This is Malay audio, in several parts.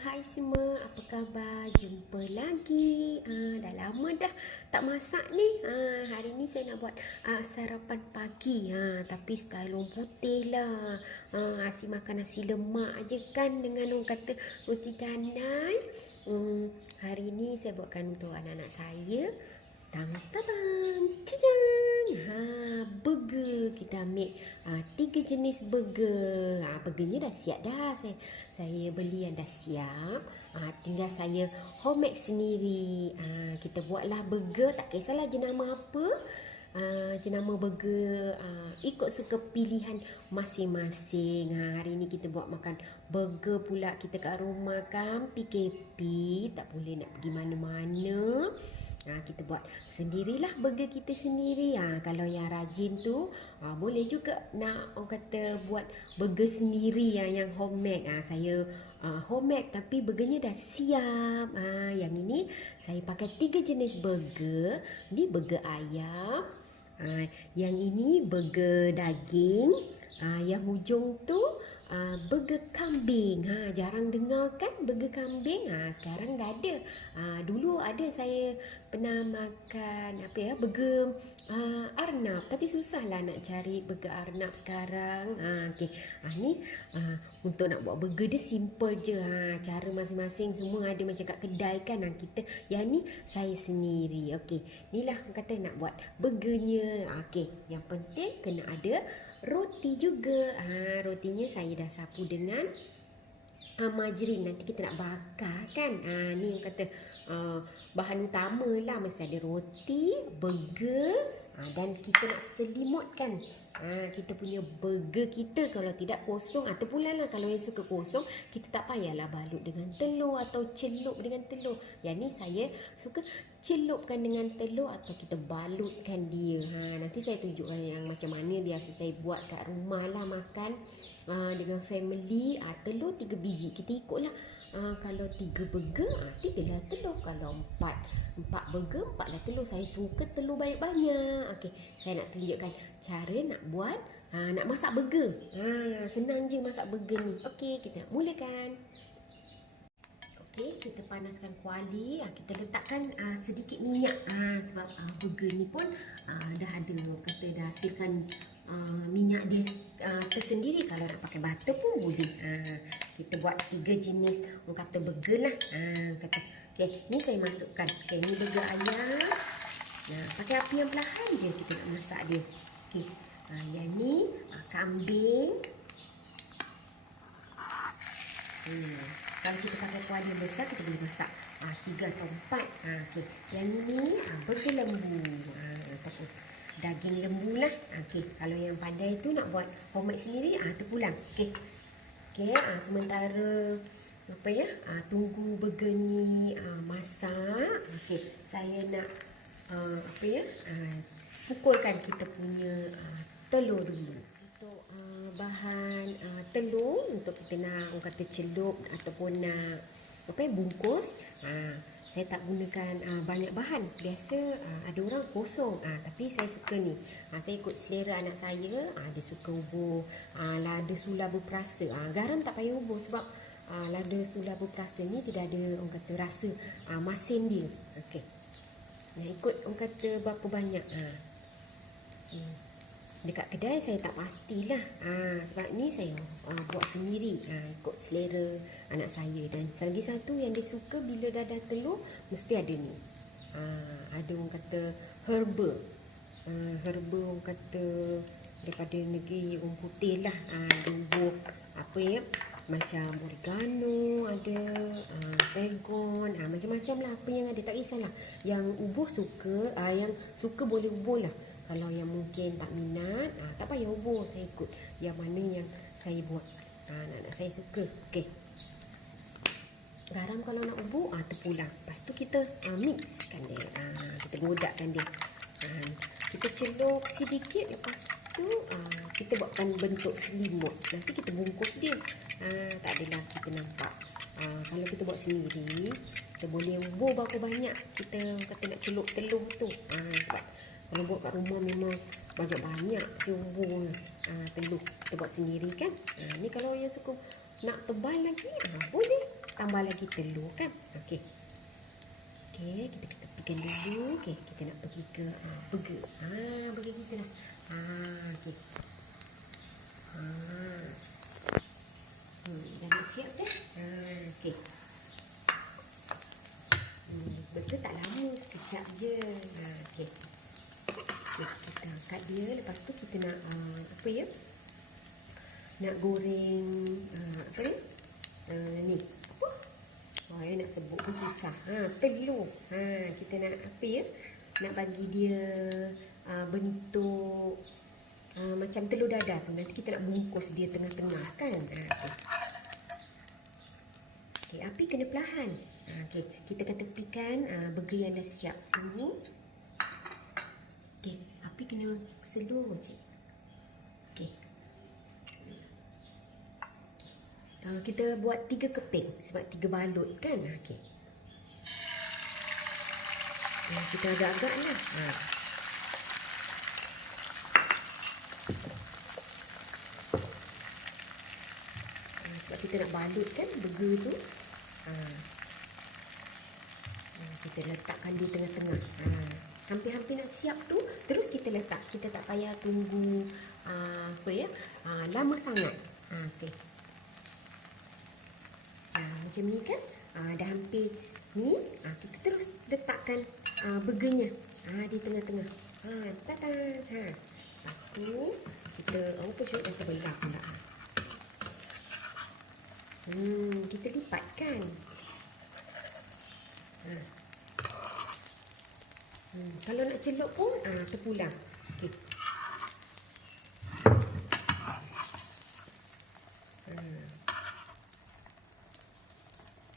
Hai semua, apa khabar? Jumpa lagi. Dah lama dah tak masak ni. Hari ni saya nak buat sarapan pagi. Tapi style orang putih lah. Asyik makan nasi lemak aje kan dengan orang kata roti canai. Hari ni saya buatkan untuk anak-anak saya. Tang-tang, burger. Kita ambil 3 jenis burger. Burgernya dah siap dah. Saya beli yang dah siap. Tinggal saya homemade sendiri. Kita buatlah burger, tak kisahlah jenama apa. Jenama burger ikut suka pilihan masing-masing. Hari ni kita buat makan burger pula. Kita kat rumah kan, PKP, tak boleh nak pergi mana-mana. Kita buat sendirilah burger kita sendiri. Kalau yang rajin tu boleh juga nak orang kata buat burger sendiri yang homemade. Saya homemade tapi burgernya dah siap. Yang ini saya pakai 3 jenis burger. Ni burger ayam. Yang ini burger daging. Yang hujung tu burger kambing. Jarang dengar kan burger kambing. Sekarang dah ada. Dulu ada, saya pernah makan burger arnab, tapi susahlah nak cari burger arnab sekarang. Ni untuk nak buat burger dia simple je. Cara masing-masing semua ada macam kat kedai kan. Yang ni saya sendiri. Inilah kata nak buat burgernya. Yang penting kena ada roti juga. Rotinya saya dah sapu dengan margarin. Nanti kita nak bakar kan. Ni yang kata bahan utama lah. Mesti ada roti, burger, dan kita nak selimutkan kita punya burger kita. Kalau tidak kosong, terpulang lah. Kalau yang suka kosong, kita tak payahlah balut dengan telur atau celup dengan telur. Yang ni saya suka celupkan dengan telur atau kita balutkan dia. Nanti saya tunjukkan yang macam mana biasa saya buat kat rumah lah makan dengan family. Telur 3 biji, kita ikutlah. Kalau 3 burger, 3 lah telur. Kalau 4 burger, 4 lah telur. Saya suka telur banyak-banyak. Saya nak tunjukkan cara nak buat nak masak burger. Senang je masak burger ni. Kita nak mulakan. Kita panaskan kuali. Kita letakkan sedikit minyak. Sebab burger ni pun dah ada, kata dah hasilkan minyak dia tersendiri. Kalau nak pakai butter pun boleh. Kita buat 3 jenis orang kata burger lah. Ni saya masukkan. Ni burger ayam. Pakai api yang perlahan je kita nak masak dia. Yang ni kambing. Kalau kita pakai kuali yang besar, kita boleh masak 3 atau 4. Yang ni burger lembu. Ataupun daging lembu lah. Kalau yang pandai tu nak buat homemade sendiri, terpulang. Sementara tunggu burger ni masak. Saya nak pukulkan kita punya telur dulu. Untuk bahan telur, untuk kita nak orang kata celup ataupun nak bungkus, saya tak gunakan banyak bahan. Biasa ada orang kosong, tapi saya suka ni. Saya ikut selera anak saya. Dia suka ubur lada sula berperasa. Garam tak payah ubur sebab lada sula berperasa ni dia dah ada orang kata rasa masin dia. Ikut orang kata berapa banyak. Dekat kedai saya tak pastilah. Sebab ni saya buat sendiri. Ikut selera anak saya. Dan lagi satu yang dia suka, bila dah ada telur, mesti ada ni. Ada orang kata herba. Herba orang kata daripada negeri orang putih lah. Bubur macam oregano ada, tarragon, macam-macam lah apa yang ada, tak kisahlah. Yang ubur suka, yang suka boleh ubur lah. Kalau yang mungkin tak minat, tak payah ubur. Saya ikut yang mana yang saya buat. Anak-anak saya suka. Garam kalau nak ubur, terpulang. Lepas tu kita mixkan dia. Kita godakkan dia. Kita celup sedikit. Lepas tu kita buatkan bentuk selimut. Nanti kita bungkus dia. Tak adalah kita nampak. Kalau kita buat sendiri, kita boleh ubur berapa banyak kita kata nak celup telur tu. Sebab kalau buat kat rumah memang banyak-banyak kita ubur telur. Kita buat sendiri kan. Ni kalau yang suka nak tebal lagi, boleh. tambah lagi telur kan. Okey. Okey, kita tepikan dulu. Okey, kita nak pergi ke burger. Burger kita dah. Okey. Dah nak siap dah. Okey. Betul tak lama, sekejap je. Okey. Okay, kita angkat dia. Lepas tu kita nak apa ya? Nak goreng apa ni? Ni apa? Nak sebut pun susah. Telur. Kita nak apa ya? Nak bagi dia bentuk macam telur dadar tu. Nanti kita nak bungkus dia tengah-tengah kan. Okay, api kena perlahan. Okay, kita akan tepikan burger yang dah siap tu. Okay, api kena slow je. Okay. Kita buat 3 keping sebab 3 balut kan. Okay. Kita agak-agak lah. Sebab kita nak balut kan burger tu. Kita letakkan di tengah-tengah. Hampir-hampir nak siap tu, terus kita letak. Kita tak payah tunggu lama sangat. Okey. Macam ni kan. Dah hampir ni. Kita terus letakkan burgernya di tengah-tengah. Lepas tu kita dah terbelah pula. Kita lipatkan. Kalau nak celup pun terpulang. Okey.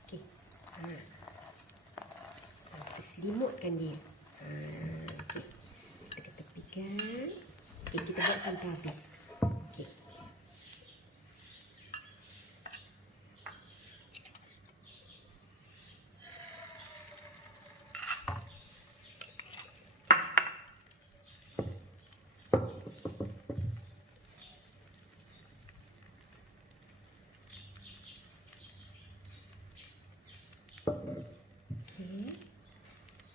Okey. Kita selimutkan dia. Okey. Kita tepikan. Okey, kita buat sampai habis. Okey.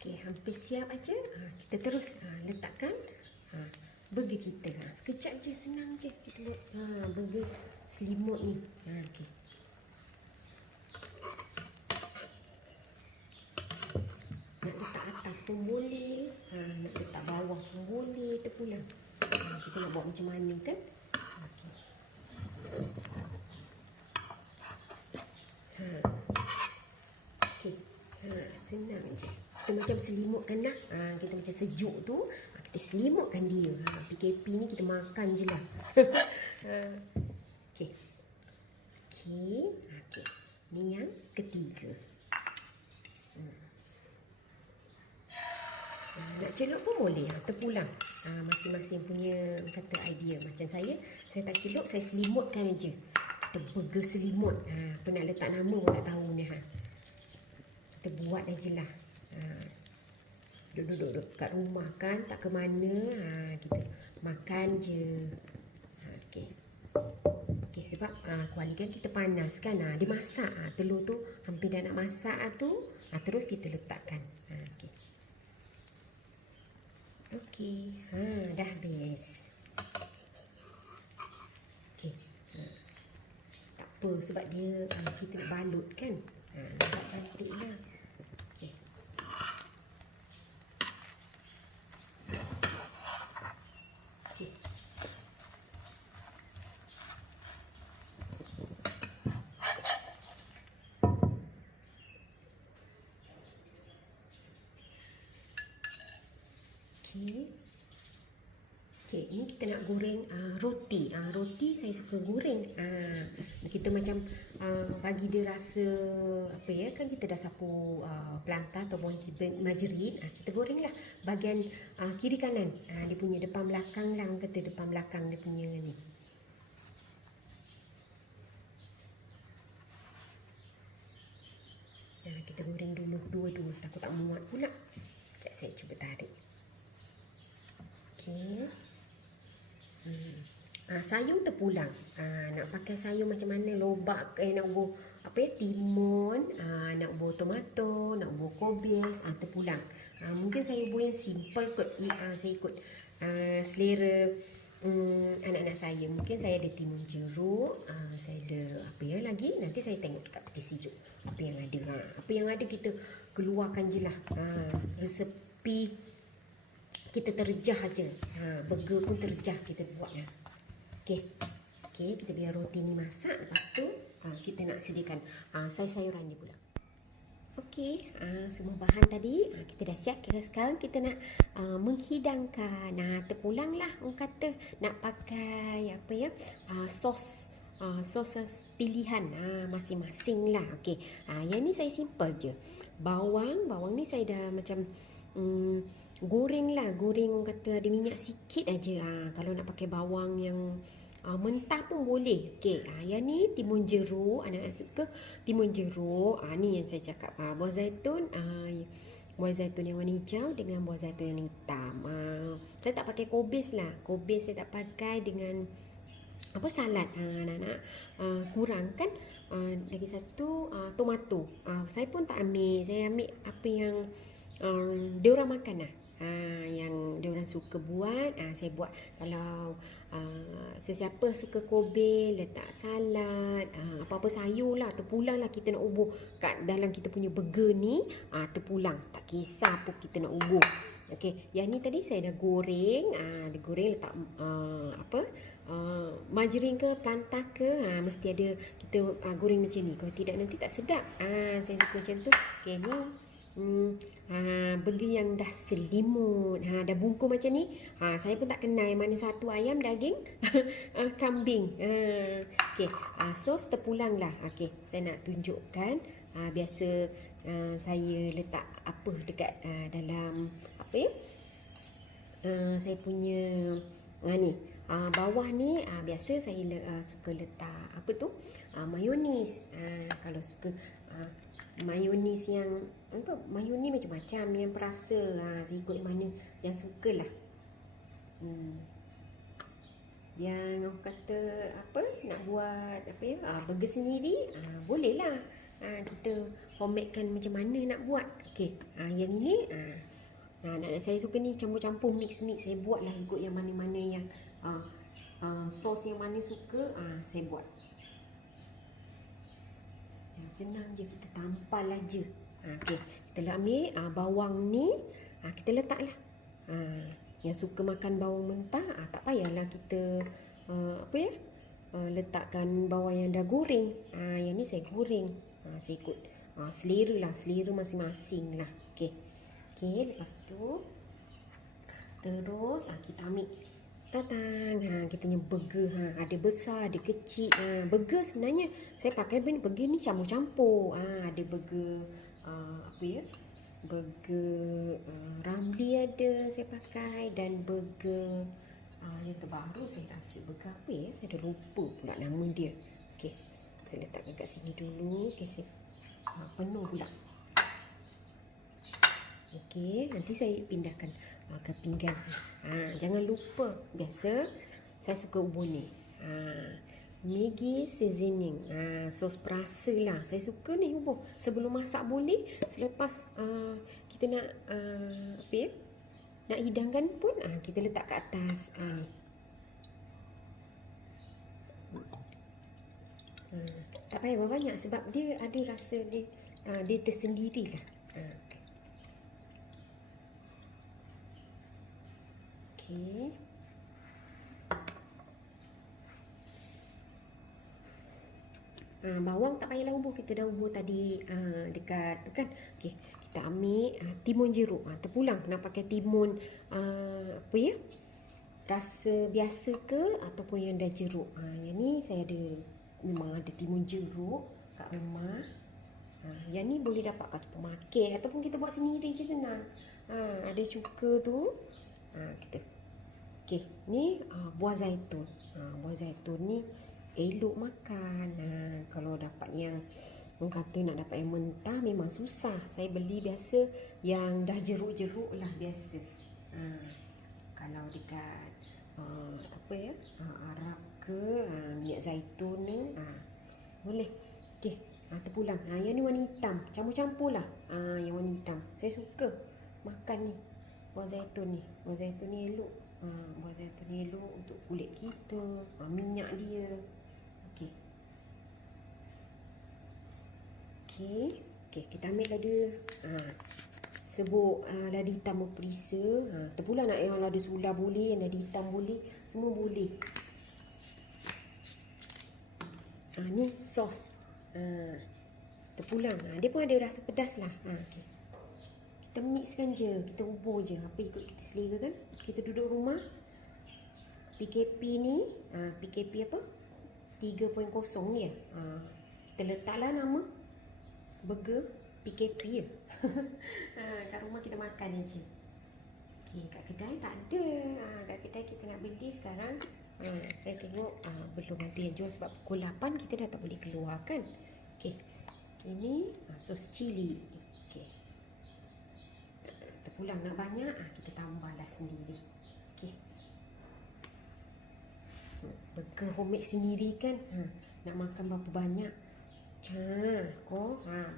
Okey, hampir siap aja. Kita terus letakkan burger kita. Sekejap je, senang je kita buat burger selimut ni. Okey. Nak letak atas pun boleh, nak letak bawah pun boleh, terpulang. Kita nak buat macam mana kan? Okey. Okey. Senang je. Kita macam selimutkan lah. Kita macam sejuk tu, kita selimutkan dia. PKP ni kita makan je lah. Okey. Okey. Ni yang ketiga. Nak celup pun boleh. Terpulang. Masing-masing punya kata idea. Macam saya tak celup, saya selimutkan je. Kita burger selimut. Apa nak letak nama pun tak tahu ni. Kita buat aje lah. Duduk-duduk kat rumah kan, tak ke mana, kita makan je. Okey. Okey, sebab kuali kan kita panas kan. Dia masak. Telur tu hampir dah nak masak tu. Terus kita letakkan. Okey. Okey. Dah habis. Okey. Tak apa sebab dia kita nak balut kan. Nampak cantik lah. Okey. Okey. Okey, ni kita nak goreng roti. Roti saya suka goreng. Kita macam bagi dia rasa apa ya, kan kita dah sapu pelantar atau margarin. Kita gorenglah bahagian kiri kanan. Dia punya depan belakang lah, kata depan belakang dia punya ni. Kita goreng dulu dua-dua. Takut tak muat pula. Sekejap saya cuba tarik. Okey. Sayur terpulang. Nak pakai sayur macam mana, lobak ke nak apa ya, timun, nak ubur tomato, nak ubur kobis, terpulang. Mungkin saya ubur yang simple kot. Saya ikut selera anak-anak saya. Mungkin saya ada timun jeruk, saya ada apa ya lagi, nanti saya tengok dekat peti sejuk apa yang ada. Apa yang ada kita keluarkan je lah. Resepi kita terjah aja. Burger pun terjah kita buat lah. Okey, kita biar roti ni masak. Lepas tu kita nak sediakan sayur-sayuran ni pula. Okey, semua bahan tadi kita dah siap. Sekarang kita nak menghidangkan. Terpulang lah orang kata nak pakai apa ya, sos pilihan masing-masing lah. Okey, yang ni saya simple je. Bawang ni saya dah macam goreng orang kata ada minyak sikit aja. Kalau nak pakai bawang yang mentah pun boleh. Okey, yang ni timun jeruk, anak-anak suka timun jeruk. Ni yang saya cakap, buah zaitun, buah zaitun yang warna hijau dengan buah zaitun yang hitam. Saya tak pakai kobis lah. Kobis saya tak pakai dengan apa salad. Anak-anak kurangkan lagi satu tomato. Saya pun tak ambil. Saya ambil apa yang dia orang makan lah. Yang dia orang suka buat, saya buat. Kalau sesiapa suka kobe, letak salad, apa-apa sayur lah, terpulang lah kita nak ubur kat dalam kita punya burger ni, terpulang. Tak kisah pun kita nak ubur. Okey, yang ni tadi saya dah goreng. Dia goreng letak margarin ke pelantah ke, mesti ada kita goreng macam ni. Kalau tidak nanti tak sedap. Saya suka macam tu. Okey, ni burger yang dah selimut, dah bungkus macam ni. Saya pun tak kenal mana satu ayam, daging, kambing. Okey, sos terpulang lah. Okey, saya nak tunjukkan. Biasa saya letak apa dekat dalam apa ya, saya punya ni bawah ni, biasa saya suka letak apa tu, mayonis. Kalau suka mayonis yang apa, mayonis macam-macam yang perasa, saya ikut mana yang sukalah. Yang orang kata apa, nak buat apa ya, burger sendiri, bolehlah. Kita homemadekan macam mana nak buat. Okey, yang ini anak-anak saya suka ni campur-campur, mix-mix. Saya buatlah ikut yang mana-mana yang sos yang mana suka, saya buat. Senang je, kita tampal aja. Okey, kita lah ambil bawang ni, kita letaklah. Yang suka makan bawang mentah, tak payahlah kita apa ya, letakkan bawang yang dah goreng. Yang ni saya goreng. Saya ikut selera lah, selera masing-masing lah. Okey, lepas tu terus kita ambil tatang. Kita punya burger, ada besar, ada kecil. Burger sebenarnya saya pakai burger ni campur-campur. Ada burger apa ya, burger Ramly ada saya pakai, dan burger yang terbaru saya rasa burger apa ya, saya dah lupa pula nama dia. Okey, saya letakkan kat sini dulu. Okey, saya penuh pula. Okey, nanti saya pindahkan ke pinggan. Jangan lupa, biasa saya suka ubur ni, Maggi seasoning, sos perasa lah. Saya suka ni ubur sebelum masak boleh, selepas kita nak apa ya, nak hidangkan pun, kita letak kat atas ni. Tak payah banyak sebab dia ada rasa dia, dia tersendirilah. Okey. Bawang tak payahlah ubur, kita dah ubur tadi dekat tu kan. Okey, kita ambil timun jeruk. Terpulang nak pakai timun apa ya, rasa biasa ke ataupun yang dah jeruk. Yang ni saya ada, memang ada timun jeruk kat rumah. Yang ni boleh dapat kat supermarket ataupun kita buat sendiri je, senang. Ada suka tu, kita. Okey, ni buah zaitun. Buah zaitun ni elok makan. Kalau dapat yang orang kata nak dapat yang mentah memang susah. Saya beli biasa yang dah jeruk-jeruk lah biasa. Kalau dekat apa ya, Arab ke, minyak zaitun ni boleh. Okey, Terpulang. Yang ni warna hitam. Campur-campur lah. Yang warna hitam. Saya suka makan ni. Buah zaitun ni. Buah zaitun ni elok. Buah zaitun ni elok untuk kulit kita. Minyak dia. Okey. Okey, kita ambil lada. Sebut lada hitam berperisa. Terpulang nak yang lada sula boleh, yang lada hitam boleh. Semua boleh. Ni sos. Terpulang. Dia pun ada rasa pedas lah. Okay. Kita mixkan je. Kita ubur je. Apa ikut kita selera kan. Kita duduk rumah. PKP ni. PKP apa? 3.0 ni ya. Kita letaklah nama. Burger PKP je. Kat rumah kita makan je. Okay, kat kedai tak ada. Kat kedai kita nak beli sekarang. Saya tengok belum ada yang jual sebab pukul 8 kita dah tak boleh keluar kan. Okey. Ini sos cili. Okey. Terpulang nak banyak, kita tambahlah sendiri. Okey. Burger homemade sendiri kan. Nak makan berapa banyak?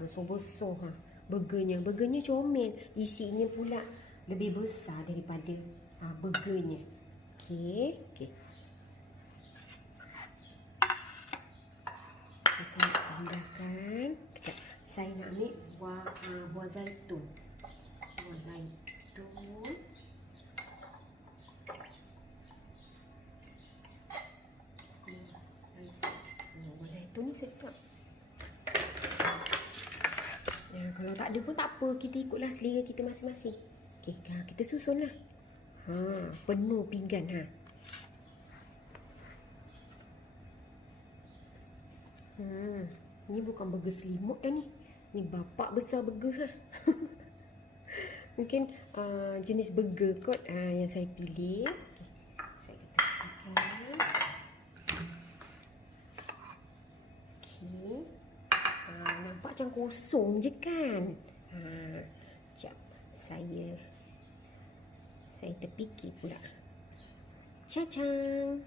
Besar-besar. Burgernya comel. Isinya pula lebih besar daripada burgernya. Okey. Saya nak tambahkan. Kejap. Saya nak ambil buah zaitun. Buah zaitun ni sedap. Kalau tak ada pun tak apa. Kita ikutlah selera kita masing-masing. Okey, kita susunlah. Penuh pinggan. Ni bukan burger selimut dah ni. Ni bapak besar burger Mungkin jenis burger kot yang saya pilih. Okay. Saya ketatkan. Okay. Nampak macam kosong je kan. Sekejap. Saya terfikir pula. Cacang.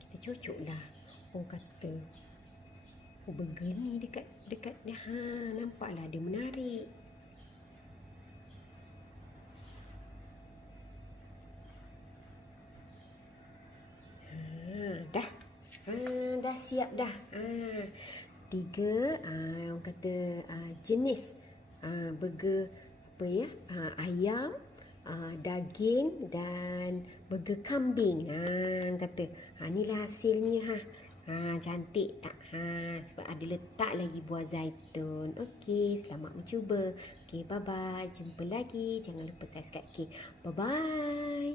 Kita cucuklah. Orang kata burger ni dekat nampaklah dia menarik. Dah siap dah. 3 orang kata jenis burger apa ya? Ayam, daging dan burger kambing. Kata inilah hasilnya cantik tak? Sebab ada letak lagi buah zaitun. Okey, selamat mencuba. Okey, bye bye. Jumpa lagi. Jangan lupa subscribe. Okey, bye bye.